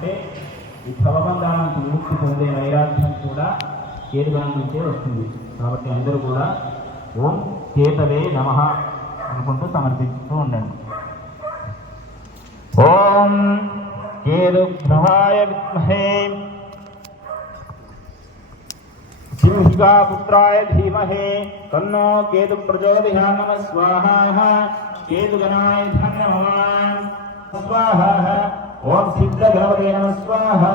అంటే ఈ భవబంధాల నుంచి విముక్తి పొందే వైరాగ్యం కూడా కేతుగణం నుంచే వస్తుంది. కాబట్టి అందరూ కూడా ఓం కేతవే నమః అనుకుంటూ సమర్పిస్తూ ఉండండి. ఓం కేతుగ్రహాయ విద్మహే సింహికాపుత్రాయ ధీమహి తన్నో కేతు ప్రచోదయాత్. నమః స్వాహా. కేతుగణాయ నమః స్వాహా. ఓం సిద్ధగణపతే నమః స్వాహా.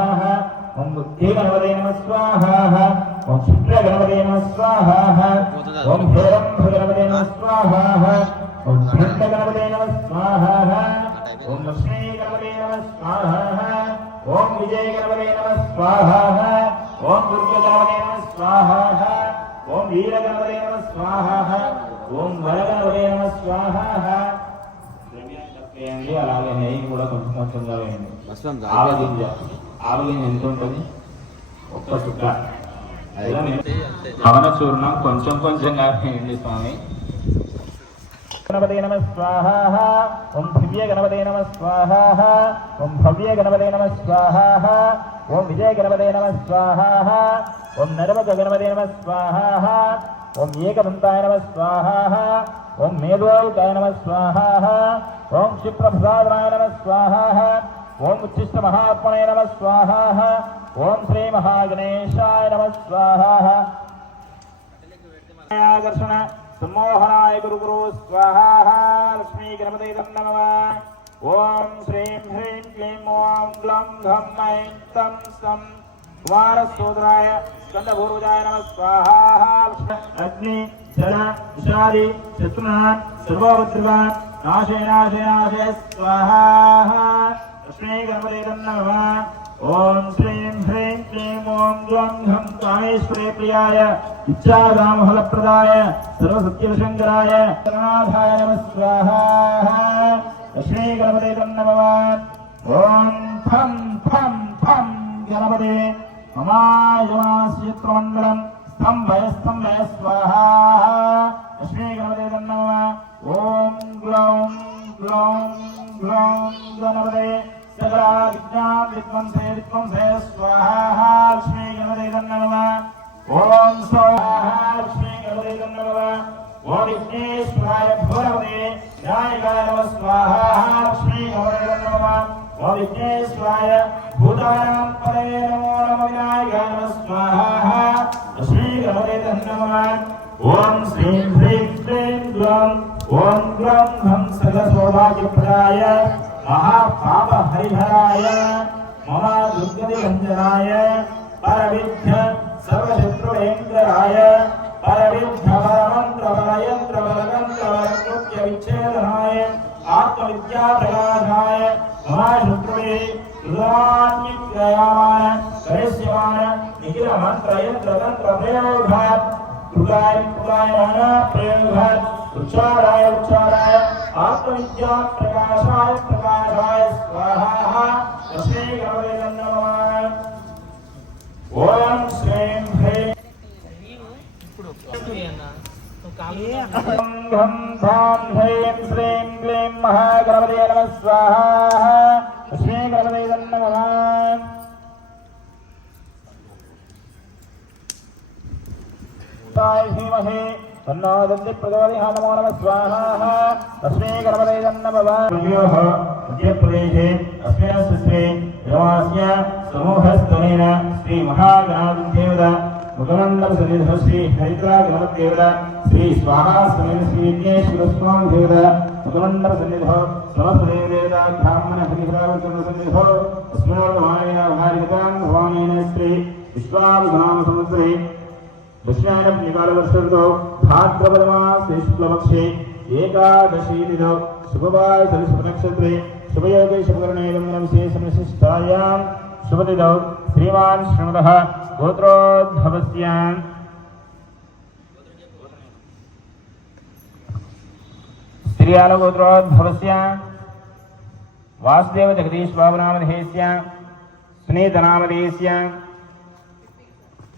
ఓం బుద్ధిగణపతే నమః స్వాహా. ఓం క్షిప్రగణపతే నమః స్వాహా. ఓం హేరంభగణపతే నమః స్వాహా. ఓం ఘంటగణపతే నమః స్వాహా. ఓం లక్ష్మీగణపతే నమః స్వాహా. ఓం విజయగణపతే నమః స్వాహా. ఓం దుర్గగణపతే నమః స్వాహా. ఓం వీరగణపతే నమః స్వాహా. ఓం వరగణపతే నమః స్వాహా. అలాగే నెయ్యి కూడా కొంచెం కొంచెంగా వేయండి. ఆవగింజ ఎంత ఉంటుంది? ఒక్క చుక్క. పవన చూర్ణం కొంచెం కొంచెంగా వేయండి స్వామి. గణపతే నమః స్వాహా. ఓం దివ్య గణపతే నమః స్వాహా. ఓం భవ్య గణపతే నమః స్వాహా. ఓం విజయ గణపతే నమః స్వాహా. ఓం నర్మక గణపతే నమః స్వాహా. ఓం ఏకదంతాయ నమః స్వాహా. ఓం మేధోల్కాయ నమః స్వాహా. ఓం క్షిప్రప్రసాదనాయ నమః స్వాహా. ఓం ఉచ్చిష్ట మహాత్మనే నమః స్వాహా. ఓం శ్రీ మహాగణేశాయ నమః స్వాహా. ఆకర్షణ సమ్మోహనాయ గురు స్వాహా. లక్ష్మీ గణపతే నమః. ఓం శ్రీం హ్రీం క్లీం ఓం గ్లం ఘం ఐం తం సం కుమారస్తోత్రాయ స్కందభూర్వజాయ నమః స్వాహా. అగ్ని జల విషాది శత్రునాన్ సర్వోపద్రవాన్ నాశయ స్వాహా. లక్ష్మీ గణపతే నమః. ఓం శ్రీం హ్రీం క్లీం ఓం గ్లం ఘం కామేశ్వరే ప్రియాయ ఇచ్ఛాదామఫలప్రదాయ సర్వసత్యశంకరాయ గణనాథాయ నమః స్వాహా. లక్ష్మీ గణపతే నమః. ఓం ఫం ఫం ఫం గణపతే మమాయమాస్యత్రమండలం స్తంభయ స్తంభయ స్వాహా. లక్ష్మీ గణపతే నమః. ఓం గ్లౌం గ్లౌం గ్లౌం గణపతే సకల విజ్ఞాన విద్వంసే విద్వంసే స్వాహా. లక్ష్మీ గణపతే నమః. ఓం స్వాహా. లక్ష్మీ గణపతే నమః. ఓం విఘ్నేశ్వరాయ భూరవతే న్యాయకాయ నమః స్వాహా. లక్ష్మీ గణపతే నమః. ఓం విఘ్నేశ్వరాయ భూతానాం పదయే నమో నమః వినాయకాయ నమః స్వాహా. లక్ష్మీ గణపతే నమః. ఓం శ్రీం హ్రీం క్లీం గ్లం ఓం గ్లం ఘం సర్వసౌభాగ్యప్రదాయ మహాపాప హరిహరాయ మమ దుర్గతి భంజనాయ పరవిద్య సర్వశత్రుభయంకరాయ పరవిద్య పరమంత్ర పరయంత్ర పరతంత్ర పరకృత్య విచ్ఛేదనాయ ఆత్మవిద్యా ప్రకాశాయ మమ శత్రువే రుద్రాన్యయామాన కరిష్యమాన నిఖిల మంత్రయంత్ర తంత్ర ప్రయోగాత్ కృతాయ కృతాయమాన ప్రయోగాత్ ఉచ్చారాయ ఉచ్చారాయ ఆత్మవిద్యా ప్రకాశాయ ప్రకాశాయ స్వాహా. లక్ష్మీ గణపతే నమః. ఓం శ్రీం హ్రీం ఘం ధాం హ్రీం శ్రీం క్లీం మహాగణపతే నమః స్వాహా. లక్ష్మీ గణపతే నమః. ధీమహి తన్నో దంతి ప్రచోదయాత్. నమో నమః స్వాహా. లక్ష్మీ గణపతే నమః. మధ్యప్రదేశే అస్మిన్ శ్రీ యమాస్య సమూహస్థనేన శ్రీ మహాగణాధిదేవత ముఖమండల సన్నిధ శ్రీ హరిద్రా గణపతిదేవత శ్రీ స్వాహా సమేత శ్రీ విఘ్నేశ్వర స్వామి దేవత ముఖమండల సన్నిధ సమస్తదేవత బ్రాహ్మణ హరిద్రావచంద్ర సన్నిధ అస్మిన్ భార్యతాం భవానేన శ్రీ విశ్వావసనామ సంవత్సరే దక్షిణాయన నికాలవర్షంతో భాద్రపదమాసే శుక్లపక్షే ఏకాదశీ తిథౌ శుభవాసర శుభనక్షత్రే శుభయోగే శుభకరణేంద్రం విశేషమిశిష్టాయాం శుభతిథౌ శ్రీమాన్ శ్రీమదః గోత్రోద్భవస్య శ్రీయాల గోత్రోద్భవస్య వాసుదేవ జగదీష్ బాబు నామధేయస్య సునీత నామధేయస్య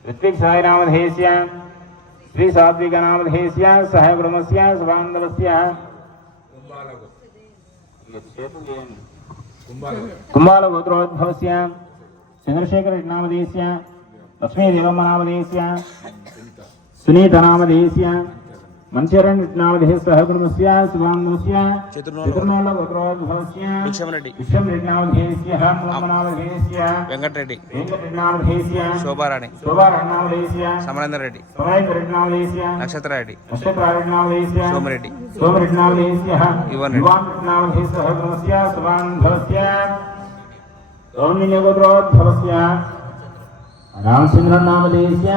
ऋत्विक साई नामधेयस्य श्री सात्विक नामधेयस्य सह ब्रह्मस्य शुभांधवस्य कुम्बालगोत्रोद्भवस्य चन्द्रशेखरनामधेयस्य लक्ष्मीदेवम्मनामधेयस्य सुनीतनामधेयस्य मंचरणनामधेयस्य कुटुम्बस्य सुभांगस्य चतुर्मूलगोत्रोद्भवस्य विश्वमरेड्डिनामधेयस्य हेमनामधेयस्य वेंकटरेड्डिनामधेयस्य शोभाराणीनामधेयस्य समरेंद्ररेड्डिनामधेयस्य नक्षत्ररेड्डिनामधेयस्य सोमरेड्डिनामधेयस्य युवानरेड्डिनामधेयस्य कुटुम्बस्य सुभांगस्य गौण्यगोत्रोद्भवस्य रामचंद्रनामधेयस्य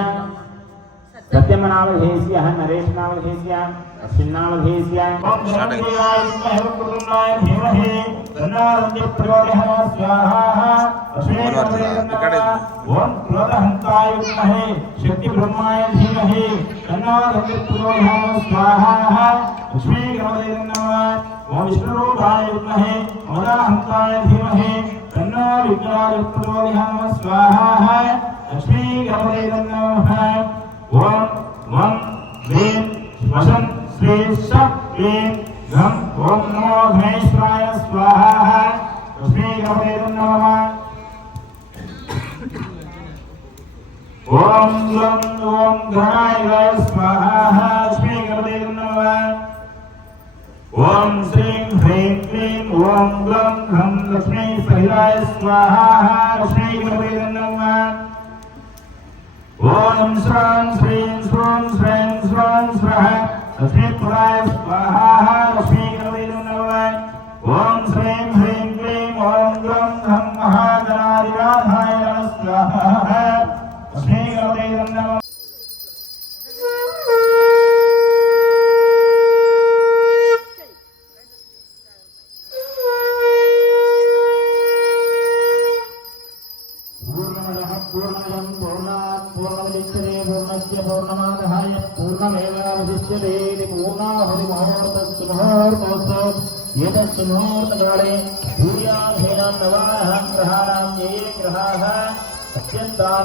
सत्यमनामधेयस्य नरेशनामधेयस्य अश्विनामधेयस्य ओम गणपतियाय धीमहि तन्नो प्रचोदयात् स्वाहा ओम क्रोधहंताय विद्महे शक्तिब्रह्माय धीमहि तन्नो प्रचोदयात् स्वाहा लक्ष्मी गणपतये नमः ओम विष्णुरूपाय विद्महे मदाहंताय धीमहि तन्नो विघ्नाय प्रचोदयात् स्वाहा लक्ष्मी गणपतये नमः ओम वं ह्रीं वसं श्री ह्रीं गं ओम नमो गणेशाय स्वाहा लक्ष्मी गणपतये नमः ओम गं ओम गणाय स्वाहा लक्ष्मी गणपतये नमः ओम श्रीं ह्रीं क्लीं ओम ग्लं घं लक्ष्मी सहिताय स्वाहा लक्ष्मी गणपतये नमः ओम श्रां श्रीं श्रूं श्रें श्रौं स्वः लक्ष्मीपदाय स्वाहा लक्ष्मी गणपतये नमः ओम श्रीं ह्रीं क्लीं ओम ग्लं घं महागणाधिराधाय स्वाहा लक्ष्मी गणपतये नमः पूर्णमादाय पूर्णमेवावशिष्यते पूर्णाहुति मुहूर्तस्तु एतस्य मुहूर्तकाले सूर्याधीनां नवानां ग्रहाणां ये ग्रहाः अत्यन्ताः